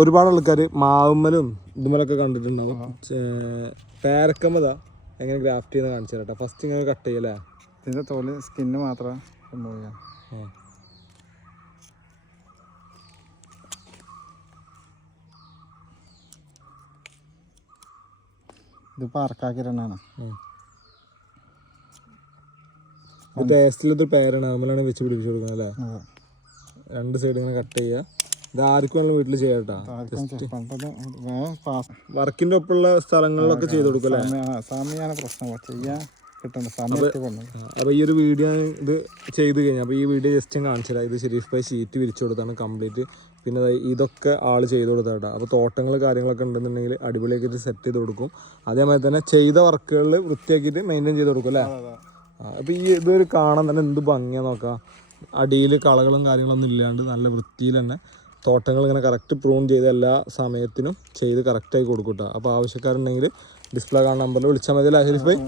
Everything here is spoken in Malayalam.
ഒരുപാട് ആൾക്കാർ മാവുമ്മലും ഇതുമലൊക്കെ കണ്ടിട്ടുണ്ടാവും. പേരക്കമ്മത എങ്ങനെ ഗ്രാഫ്റ്റ് ചെയ്യുന്ന കാണിച്ചു തരട്ടെ. ഫസ്റ്റ് ഇങ്ങനെ കട്ട് ചെയ്യല്ലേ ഇതിന്റെ തോൽ സ്കിന്ന് മാത്രം റിമൂവ് ചെയ്യാം. ഇത് പേരാണ്. അതുമലാണ് വെച്ച് പിടിപ്പിച്ചു കൊടുക്കുന്നത് അല്ലേ? രണ്ട് സൈഡ് ഇങ്ങനെ കട്ട് ചെയ്യുക. ഇത് ആർക്കും വീട്ടിൽ ചെയ്യാം. കേട്ടോ വർക്കിന്റെ ഒപ്പമുള്ള സ്ഥലങ്ങളിലൊക്കെ ചെയ്ത് കൊടുക്കല്ലേ? സമയമാണ് പ്രശ്നം. ചെയ്യാൻ അപ്പോൾ ഈ ഒരു വീഡിയോ ഇത് ചെയ്ത് കഴിഞ്ഞാൽ അപ്പൊ ഈ വീഡിയോ ജസ്റ്റ് ഞാൻ കാണിച്ചു തരാം. ഇത് ഷെരീഫ് ഭായി ഷീറ്റ് വിരിച്ചു കൊടുത്താണ് കംപ്ലീറ്റ് പിന്നെ ഇതൊക്കെ ആൾ ചെയ്ത് കൊടുത്താട്ടാ. അപ്പോൾ തോട്ടങ്ങൾ കാര്യങ്ങളൊക്കെ ഉണ്ടെന്നുണ്ടെങ്കിൽ അടിപൊളിയാക്കിയിട്ട് സെറ്റ് ചെയ്ത് കൊടുക്കും. അതേമാതിരി തന്നെ ചെയ്ത വർക്കുകളിൽ വൃത്തിയാക്കിയിട്ട് മെയിന്റെയിൻ ചെയ്ത് കൊടുക്കും അല്ലേ? അപ്പോൾ ഈ ഇതൊരു കാണാൻ തന്നെ എന്ത് ഭംഗിയാ നോക്കാം. അടിയിൽ കളകളും കാര്യങ്ങളൊന്നും ഇല്ലാണ്ട് നല്ല വൃത്തിയിൽ തന്നെ തോട്ടങ്ങൾ ഇങ്ങനെ കറക്റ്റ് പ്രൂൺ ചെയ്ത് എല്ലാ സമയത്തിനും ചെയ്ത് കറക്റ്റായി കൊടുക്കും കേട്ടോ അപ്പോൾ ആവശ്യക്കാരുണ്ടെങ്കിൽ ഡിസ്പ്ലേ കാണുന്ന നമ്പറിൽ വിളിച്ചാൽ മതി അല്ലേ ഹരിഫ് ഭായി?